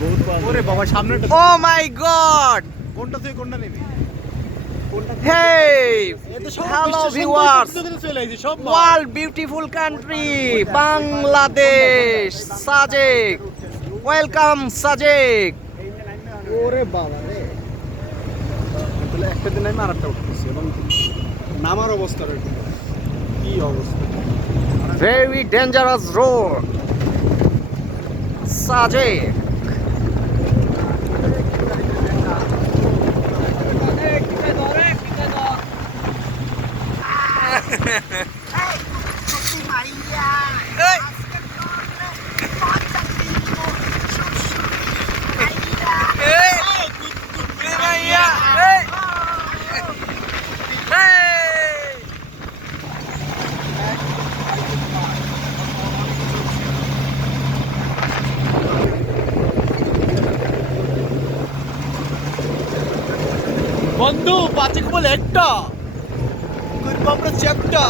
বহুত ওরে বাবা সামনেটা ও মাই গড কোনটা তুই কোনটা নিবি হেই হ্যালো Hello, viewers. চলে আইছি সব world beautiful country Bangladesh Sajek welcome Sajek ওরে বাবা রে তাহলে একটা দিন আমি আরেকটা উঠতেছি এবং নামার অবস্থা রে কি অবস্থা ভেরি ডেঞ্জারাস রোড সাজেক বন্ধু পাঁচে কেবল একটা করবো আমরা চ্যাপটা